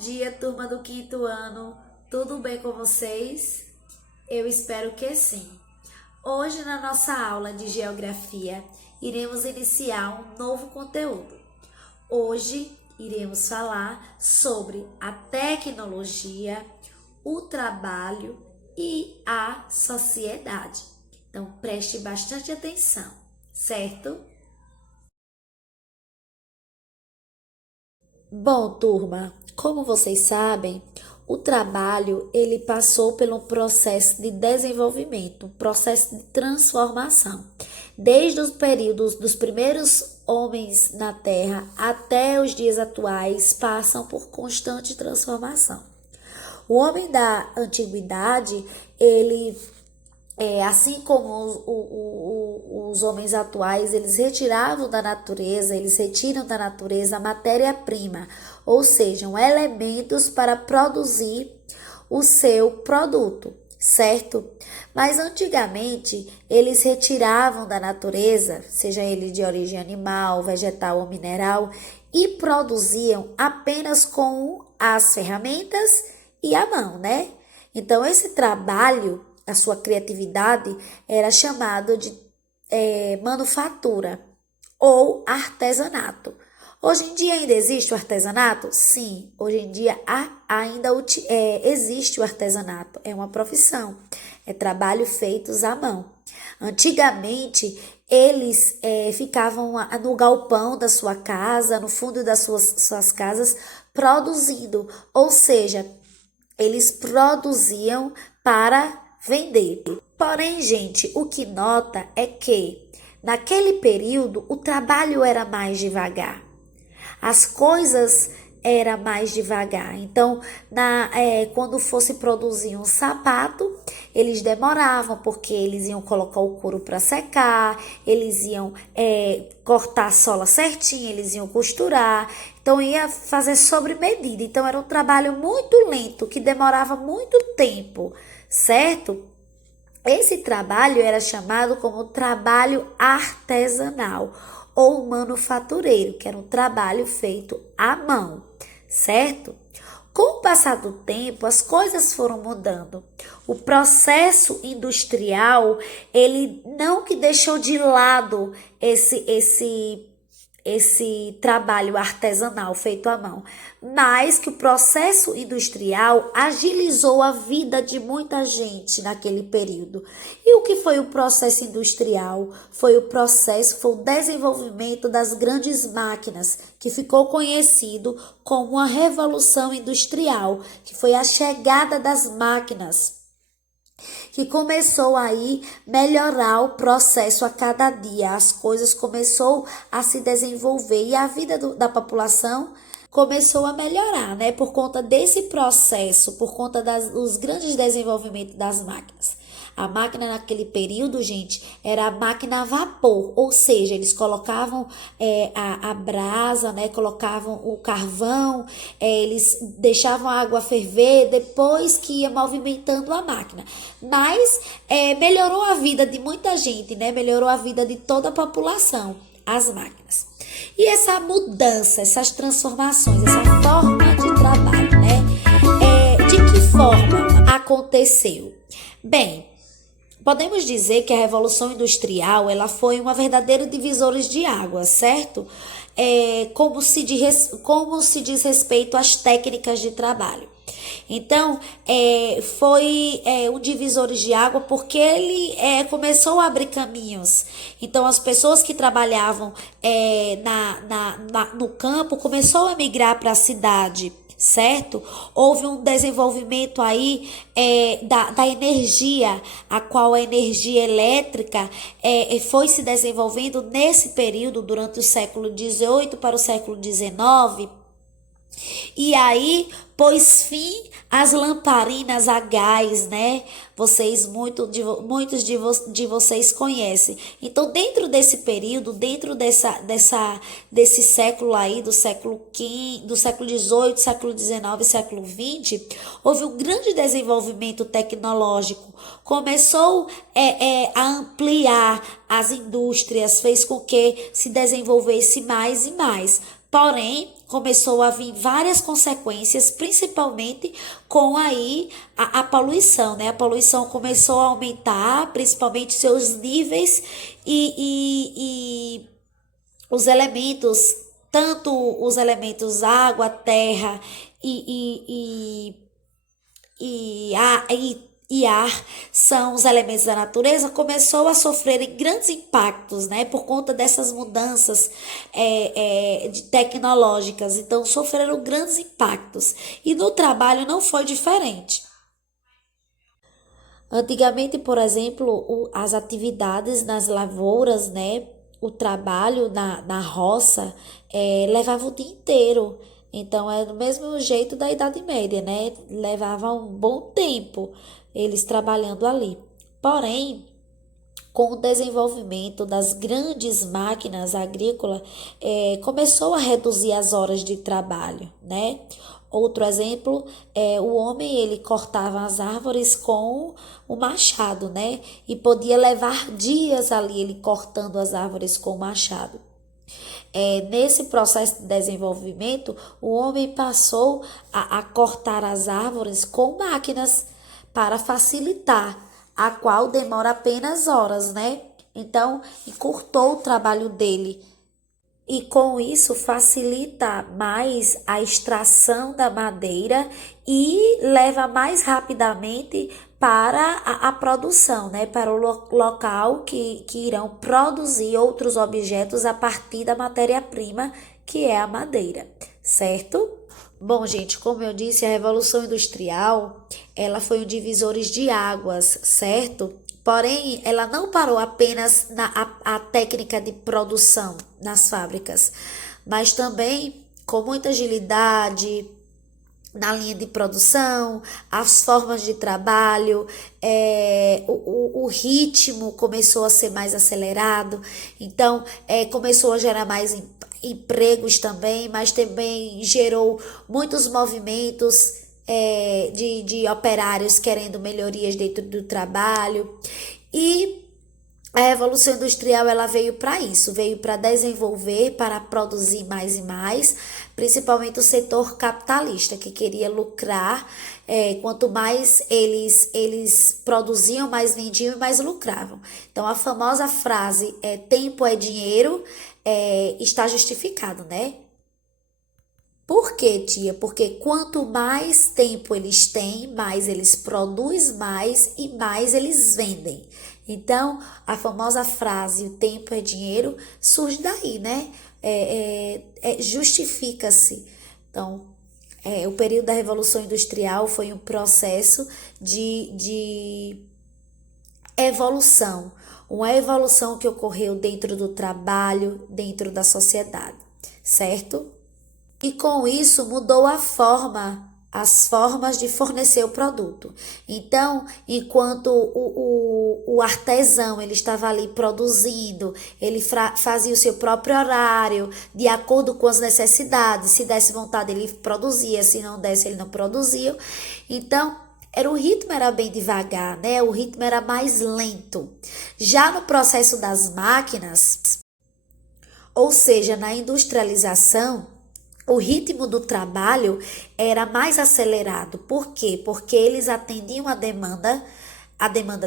dia, turma do quinto ano. Tudo bem com vocês? Eu espero que sim. Hoje, na nossa aula de geografia, iremos iniciar um novo conteúdo. Hoje, iremos falar sobre a tecnologia, o trabalho e a sociedade. Então, preste bastante atenção, certo? Bom, turma, como vocês sabem, o trabalho ele passou por um processo de desenvolvimento, um processo de transformação. Desde os períodos dos primeiros homens na Terra até os dias atuais, passam por constante transformação. O homem da antiguidade, ele assim como os homens atuais, eles retiravam da natureza, eles retiram da natureza a matéria-prima, ou seja, elementos para produzir o seu produto, certo? Mas antigamente, eles retiravam da natureza, seja ele de origem animal, vegetal ou mineral, e produziam apenas com as ferramentas e a mão, né? Então, esse trabalho, a sua criatividade, era chamado de manufatura ou artesanato. Hoje em dia ainda existe o artesanato? Sim, hoje em dia ainda existe o artesanato. É uma profissão, é trabalho feitos à mão. Antigamente, eles ficavam no galpão da sua casa, no fundo das suas casas, produzindo, ou seja, eles produziam para vender. Porém, gente, o que nota é que naquele período o trabalho era mais devagar. As coisas era mais devagar. Então, quando fosse produzir um sapato, eles demoravam, porque eles iam colocar o couro para secar, eles iam cortar a sola certinho, eles iam costurar. Então, ia fazer sobre medida. Então, era um trabalho muito lento, que demorava muito tempo, certo? Esse trabalho era chamado como trabalho artesanal ou manufatureiro, que era um trabalho feito à mão, certo? Com o passar do tempo, as coisas foram mudando. O processo industrial, ele não que deixou de lado esse trabalho artesanal feito à mão, mas que o processo industrial agilizou a vida de muita gente naquele período. E o que foi o processo industrial? Foi o desenvolvimento das grandes máquinas, que ficou conhecido como a Revolução Industrial, que foi a chegada das máquinas, que começou aí melhorar o processo a cada dia. As coisas começou a se desenvolver e a vida da população começou a melhorar, né? Por conta desse processo, por conta dos grandes desenvolvimentos das máquinas. A máquina naquele período, gente, era a máquina a vapor, ou seja, eles colocavam a brasa, né? Colocavam o carvão, eles deixavam a água ferver, depois que ia movimentando a máquina. Mas melhorou a vida de muita gente, né? Melhorou a vida de toda a população, as máquinas. E essa mudança, essas transformações, essa forma de trabalho, né? De que forma aconteceu? Bem, podemos dizer que a Revolução Industrial ela foi uma verdadeira divisora de águas, certo? Como se diz respeito às técnicas de trabalho. Então, foi um divisor de água porque ele começou a abrir caminhos. Então, as pessoas que trabalhavam no campo começou a migrar para a cidade, certo? Houve um desenvolvimento aí da energia, a qual a energia elétrica foi se desenvolvendo nesse período, durante o século XVIII para o século XIX. E aí, pôs fim às lamparinas a gás, né? Muitos de vocês conhecem. Então, dentro desse período, dentro desse século aí, do século XVIII, século XIX, século XX, houve um grande desenvolvimento tecnológico. Começou a ampliar as indústrias, fez com que se desenvolvesse mais e mais. Porém, começou a vir várias consequências, principalmente com aí a poluição, né? A poluição começou a aumentar, principalmente seus níveis e os elementos, tanto os elementos água, terra e ar são os elementos da natureza, começou a sofrer grandes impactos, né, por conta dessas mudanças tecnológicas. Então, sofreram grandes impactos. E no trabalho não foi diferente. Antigamente, por exemplo, as atividades nas lavouras, né, o trabalho na roça, levava o dia inteiro. Então, é do mesmo jeito da Idade Média, né? Levava um bom tempo eles trabalhando ali. Porém, com o desenvolvimento das grandes máquinas agrícolas, começou a reduzir as horas de trabalho, né? Outro exemplo o homem ele cortava as árvores com o machado, né? E podia levar dias ali ele cortando as árvores com o machado. Nesse processo de desenvolvimento, o homem passou a cortar as árvores com máquinas para facilitar, a qual demora apenas horas, né? Então, encurtou o trabalho dele e com isso facilita mais a extração da madeira e leva mais rapidamente para a produção, né? Para o local que irão produzir outros objetos a partir da matéria-prima, que é a madeira, certo? Bom, gente, como eu disse, a Revolução Industrial, ela foi um divisor de águas, certo? Porém, ela não parou apenas na a técnica de produção nas fábricas, mas também com muita agilidade na linha de produção, as formas de trabalho, o ritmo começou a ser mais acelerado, então começou a gerar mais empregos também, mas também gerou muitos movimentos de operários querendo melhorias dentro do trabalho. E a Revolução Industrial ela veio para isso, veio para desenvolver, para produzir mais e mais, principalmente o setor capitalista, que queria lucrar. Quanto mais eles produziam, mais vendiam e mais lucravam. Então, a famosa frase tempo é dinheiro está justificado, né? Por quê, tia? Porque quanto mais tempo eles têm, mais eles produzem mais e mais eles vendem. Então, a famosa frase, o tempo é dinheiro, surge daí, né? Justifica-se. Então, o período da Revolução Industrial foi um processo de evolução. Uma evolução que ocorreu dentro do trabalho, dentro da sociedade, certo? E com isso mudou as formas de fornecer o produto. Então, enquanto o artesão ele estava ali produzindo, ele fazia o seu próprio horário, de acordo com as necessidades. Se desse vontade, ele produzia, se não desse, ele não produzia. Então, o ritmo era bem devagar, né? O ritmo era mais lento. Já no processo das máquinas, ou seja, na industrialização, o ritmo do trabalho era mais acelerado. Por quê? Porque eles atendiam a demanda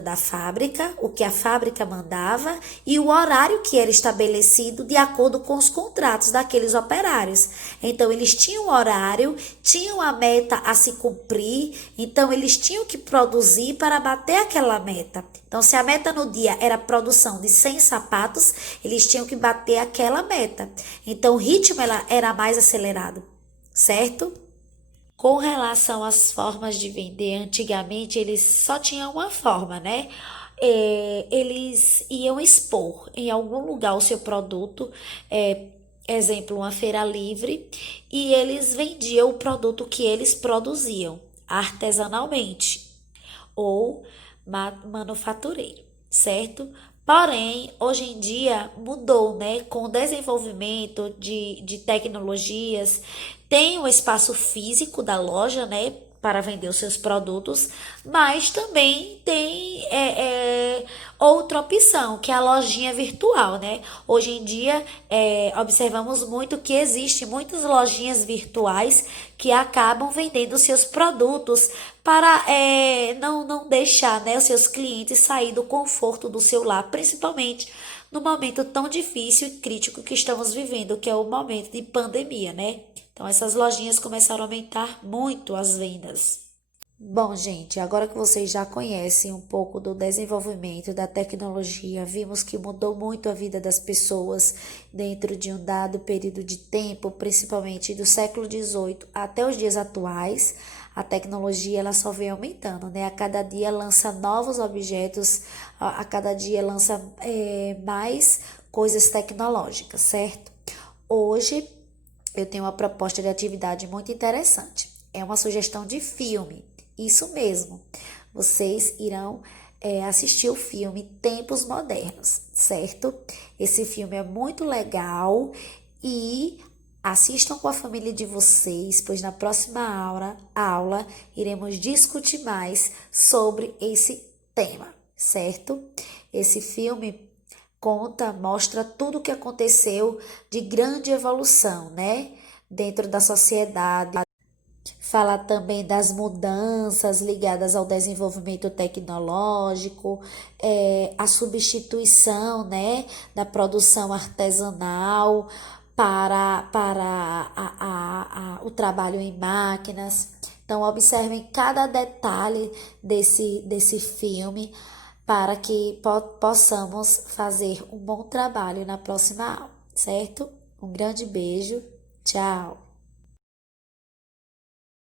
da fábrica, o que a fábrica mandava e o horário que era estabelecido de acordo com os contratos daqueles operários. Então, eles tinham horário, tinham a meta a se cumprir, então eles tinham que produzir para bater aquela meta. Então, se a meta no dia era a produção de 100 sapatos, eles tinham que bater aquela meta. Então, o ritmo era mais acelerado, certo? Com relação às formas de vender, antigamente eles só tinham uma forma, né? Eles iam expor em algum lugar o seu produto, exemplo, uma feira livre, e eles vendiam o produto que eles produziam artesanalmente ou manufatureiro, certo? Porém, hoje em dia mudou, né? Com o desenvolvimento de tecnologias, tem o espaço físico da loja, né? para vender os seus produtos, mas também tem outra opção, que é a lojinha virtual, né? Hoje em dia, observamos muito que existe muitas lojinhas virtuais que acabam vendendo seus produtos para não deixar, né, os seus clientes sair do conforto do seu lar, principalmente no momento tão difícil e crítico que estamos vivendo, que é o momento de pandemia, né? Então, essas lojinhas começaram a aumentar muito as vendas. Bom, gente, agora que vocês já conhecem um pouco do desenvolvimento da tecnologia, vimos que mudou muito a vida das pessoas dentro de um dado período de tempo, principalmente do século XVIII até os dias atuais. A tecnologia ela só vem aumentando, né? A cada dia lança novos objetos, a cada dia lança mais coisas tecnológicas, certo? Hoje eu tenho uma proposta de atividade muito interessante. É uma sugestão de filme. Isso mesmo. Vocês irão assistir o filme Tempos Modernos, certo? Esse filme é muito legal e assistam com a família de vocês, pois na próxima aula iremos discutir mais sobre esse tema, certo? Esse filme mostra tudo o que aconteceu de grande evolução, né? Dentro da sociedade. Fala também das mudanças ligadas ao desenvolvimento tecnológico, a substituição, né, da produção artesanal para o trabalho em máquinas. Então, observem cada detalhe desse filme para que possamos fazer um bom trabalho na próxima aula, certo? Um grande beijo, tchau!